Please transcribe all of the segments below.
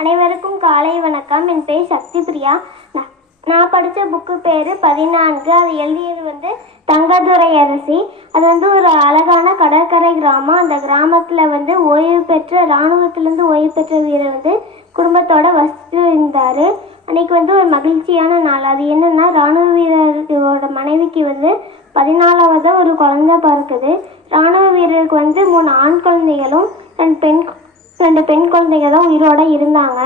அனைவருக்கும் காலை வணக்கம். என் பேர் சக்தி பிரியா. நான் படித்த புக்கு பேர் 14. அது எழுதியது தங்கதுரை அரசி. அது ஒரு அழகான கடற்கரை கிராமம். அந்த கிராமத்தில் ஓய்வு பெற்ற இராணுவத்திலேருந்து ஓய்வு பெற்ற வீரர் குடும்பத்தோட வசித்து இருந்தார். அன்றைக்கி ஒரு மகிழ்ச்சியான நாள். அது என்னென்னா, இராணுவ வீரரோட மனைவிக்கு 14வது ஒரு குழந்தை பிறக்குது. இராணுவ வீரருக்கு 3 ஆண் குழந்தைகளும் 2 பெண் குழந்தைங்க தான் உயிரோடு இருந்தாங்க.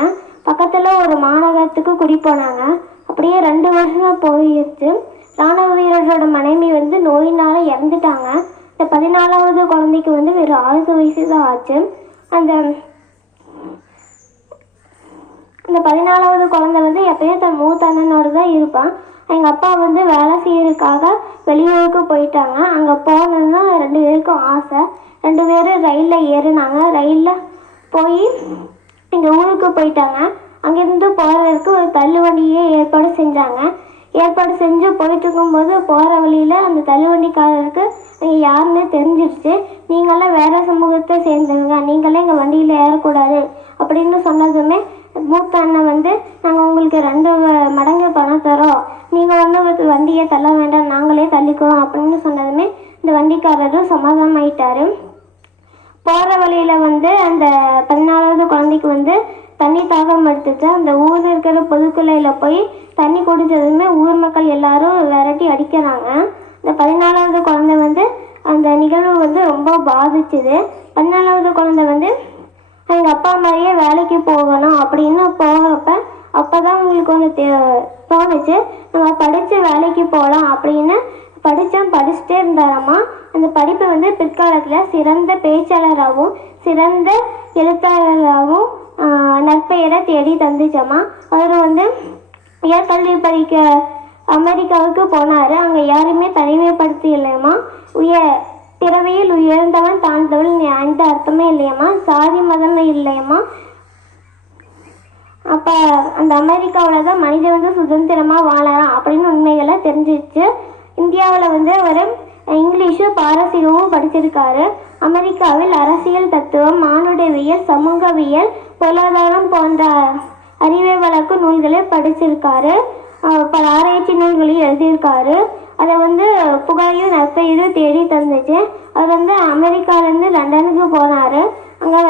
பக்கத்தில் ஒரு மாநகரத்துக்கு குடி போனாங்க. அப்படியே 2 வருஷம் போயிடுச்சு. இராணுவ வீரரோட மனைவி நோயினால் இறந்துட்டாங்க. இந்த 14வது குழந்தைக்கு வெறும் 6 வயசு தான் ஆச்சு. அந்த 14வது குழந்தை எப்பயும் தன் மூத்த அண்ணனோடு தான் இருப்பான். எங்கள் அப்பா வேலை செய்யறதுக்காக வெளியூருக்கு போயிட்டாங்க. அங்கே போகணுன்னா 2 பேருக்கும் ஆசை. 2 பேரும் ரயிலில் ஏறினாங்க. ரயிலில் போய் எங்கள் ஊருக்கு போயிட்டாங்க. அங்கேருந்து போகிறதுக்கு ஒரு தள்ளுவண்டியே ஏற்பாடு செஞ்சாங்க. ஏற்பாடு செஞ்சு போயிட்டு இருக்கும்போது போகிற வழியில் அந்த தள்ளுவண்டிக்காரருக்கு யாருன்னு தெரிஞ்சிருச்சு. நீங்களாம் வேறு சமூகத்தை சேர்ந்தவங்க, நீங்களே எங்கள் வண்டியில் ஏறக்கூடாது அப்படின்னு சொன்னதுமே மூத்த அண்ணன் நாங்கள் உங்களுக்கு 2 மடங்கு பணம் தரோம், நீங்கள் வண்டியை தள்ள வேண்டாம், நாங்களே தள்ளிக்கிறோம் அப்படின்னு சொன்னதுமே இந்த வண்டிக்காரரும் சமாதானமாயிட்டார். போகிற வழியில் அந்த 14வது குழந்தைக்கு தண்ணி தாகம் எடுத்துச்சு. அந்த ஊரில் இருக்கிற பொதுக்குள்ளையில் போய் தண்ணி குடித்ததுமே ஊர் மக்கள் எல்லாரும் விரட்டி அடிக்கிறாங்க. இந்த 14வது குழந்தை அந்த நிகழ்வு ரொம்ப பாதிச்சுது. 14வது குழந்தை எங்கள் அப்பா மாதிரியே வேலைக்கு போகணும் அப்படின்னு போகிறப்ப அப்போ தான் உங்களுக்கு தோணுச்சு, நம்ம படித்து வேலைக்கு போகலாம் அப்படின்னு படிச்சுட்டே இருந்தாராம்மா. அந்த படிப்பு பிற்காலத்தில் சிறந்த பேச்சாளராகவும் சிறந்த எழுத்தாளராகவும் நற்பெயரை தேடி தந்துச்சம்மா. அவர் உயர்கல்வி படிக்க அமெரிக்காவுக்கு போனார். அங்கே யாருமே தனிமைப்படுத்தி இல்லையம்மா. பிறவியில் உயர்ந்தவன் தாழ்ந்தவள் எந்த அர்த்தமே இல்லையம்மா. சாதி மதமே இல்லையம்மா. அப்போ அந்த அமெரிக்காவில் தான் மனிதன் சுதந்திரமாக வாழறான் அப்படின்னு உண்மைகளை தெரிஞ்சிச்சு. இந்தியாவில் அவர் இங்கிலீஷும் பாரசீகமும் படிச்சிருக்காரு. அமெரிக்காவில் அரசியல் தத்துவம், மானுடவியல், சமூகவியல், பொருளாதாரம் போன்ற அறிவை வளர்க்கும் நூல்களை படிச்சிருக்காரு. பல ஆராய்ச்சி நூல்களையும் எழுதியிருக்காரு. அதை புகழையும் நற்பெயரும் தேடி தந்துச்சு. அவர் அமெரிக்காவிலேருந்து லண்டனுக்கு போனார். அங்கே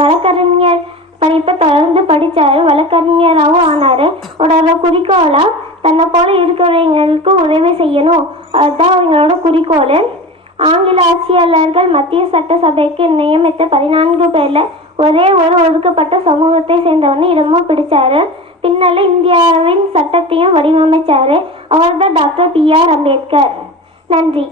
வழக்கறிஞர் படிப்பை தொடர்ந்து படித்தார். வழக்கறிஞராகவும் ஆனார். அவரோட குறிக்கோளாக தன்னை போல இருக்கிறவங்களுக்கு உதவி செய்யணும், அதுதான் அவங்களோட குறிக்கோள். ஆங்கில ஆட்சியாளர்கள் மத்திய சட்டசபைக்கு நியமித்த 14 பேரில் ஒரே ஒரு ஒதுக்கப்பட்ட சமூகத்தை சேர்ந்தவன்னு இடமும் பிடிச்சாரு. பின்னால் இந்தியாவின் சட்டத்தையும் வடிவமைச்சார். அவர் தான் டாக்டர் பி.ஆர். அம்பேத்கர். நன்றி.